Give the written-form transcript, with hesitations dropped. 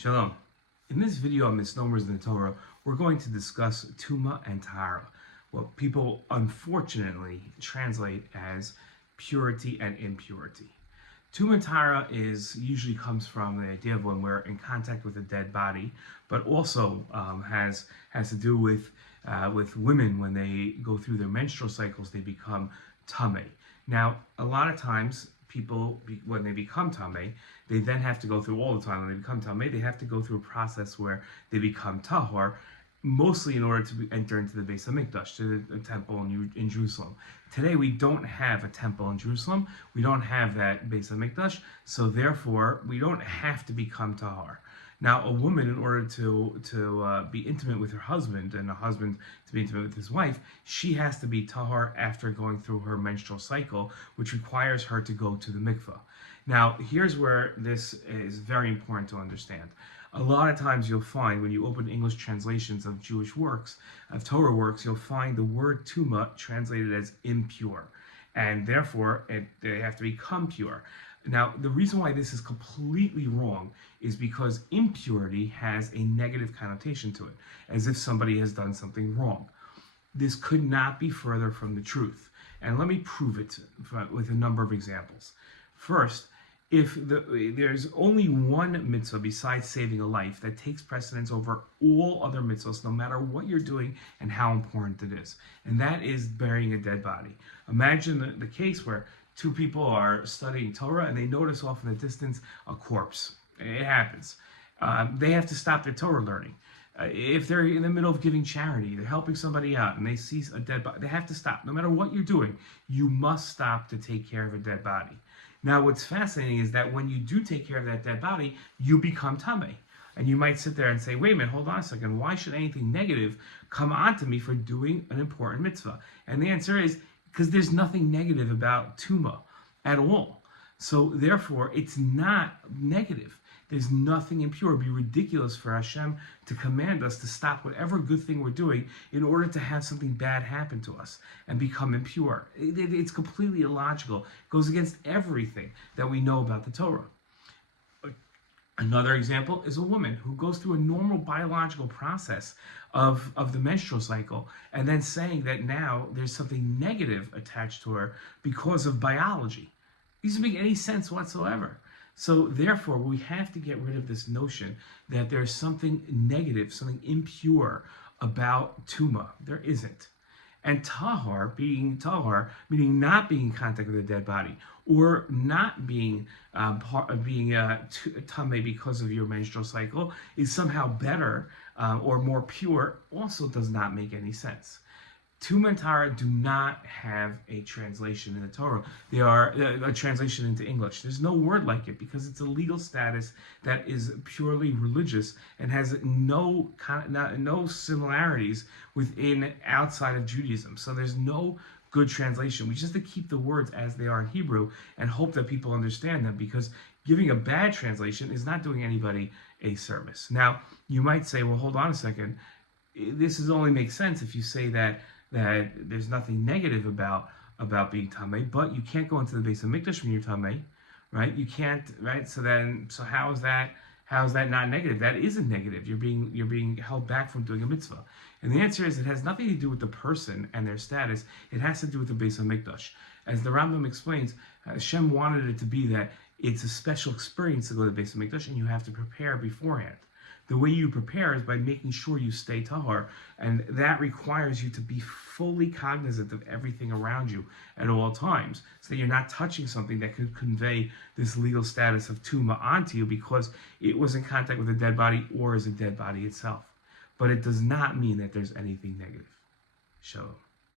Shalom. In this video on Misnomers in the Torah, we're going to discuss Tumah and Tahara, what people unfortunately translate as purity and impurity. Tumah and Tahara usually comes from the idea of when we're in contact with a dead body, but also has to do with women when they go through their menstrual cycles, they become tameh. Now, a lot of times, people, when they become tameh, they then have to go through all the time. When they become tameh, they have to go through a process where they become tahor, mostly in order to enter into the Beis HaMikdash, to the temple in Jerusalem. Today, we don't have a temple in Jerusalem. We don't have that Beis HaMikdash, so therefore, we don't have to become tahor. Now, a woman, in order to be intimate with her husband, and a husband to be intimate with his wife, she has to be tahor after going through her menstrual cycle, which requires her to go to the mikveh. Now, here's where this is very important to understand. A lot of times you'll find, when you open English translations of Jewish works, of Torah works, you'll find the word tumah translated as impure. And therefore, they have to become pure. Now, the reason why this is completely wrong is because impurity has a negative connotation to it, as if somebody has done something wrong. This could not be further from the truth. And let me prove it with a number of examples. First, if there's only one mitzvah besides saving a life that takes precedence over all other mitzvahs, no matter what you're doing and how important it is, and that is burying a dead body. Imagine the case where two people are studying Torah and they notice off in the distance a corpse. It happens. They have to stop their Torah learning. If they're in the middle of giving charity, they're helping somebody out, and they see a dead body, they have to stop. No matter what you're doing, you must stop to take care of a dead body. Now, what's fascinating is that when you do take care of that dead body, you become tameh. And you might sit there and say, wait a minute, hold on a second. Why should anything negative come onto me for doing an important mitzvah? And the answer is, because there's nothing negative about Tumah at all. So therefore, it's not negative. There's nothing impure. It would be ridiculous for Hashem to command us to stop whatever good thing we're doing in order to have something bad happen to us and become impure. It's completely illogical. It goes against everything that we know about the Torah. Another example is a woman who goes through a normal biological process of the menstrual cycle and then saying that now there's something negative attached to her because of biology. It doesn't make any sense whatsoever. So therefore, we have to get rid of this notion that there's something negative, something impure about Tumah. There isn't. And tahor, meaning not being in contact with a dead body, or not being tameh because of your menstrual cycle, is somehow better or more pure, also does not make any sense. Tumah and Tahara do not have a translation in the Torah. They are a translation into English. There's no word like it because it's a legal status that is purely religious and has no similarities outside of Judaism. So there's no good translation. We just have to keep the words as they are in Hebrew and hope that people understand them, because giving a bad translation is not doing anybody a service. Now, you might say, well, hold on a second. This only makes sense if you say that there's nothing negative about being tameh, but you can't go into the Beis HaMikdash when you're tameh, right? You can't, right? So how is that not negative? That isn't negative. You're being held back from doing a mitzvah. And the answer is, it has nothing to do with the person and their status. It has to do with the Beis HaMikdash. As the Rambam explains, Hashem wanted it to be that it's a special experience to go to the Beis HaMikdash, and you have to prepare beforehand. The way you prepare is by making sure you stay tahor, and that requires you to be fully cognizant of everything around you at all times, so that you're not touching something that could convey this legal status of tumah onto you because it was in contact with a dead body or is a dead body itself. But it does not mean that there's anything negative. Shalom.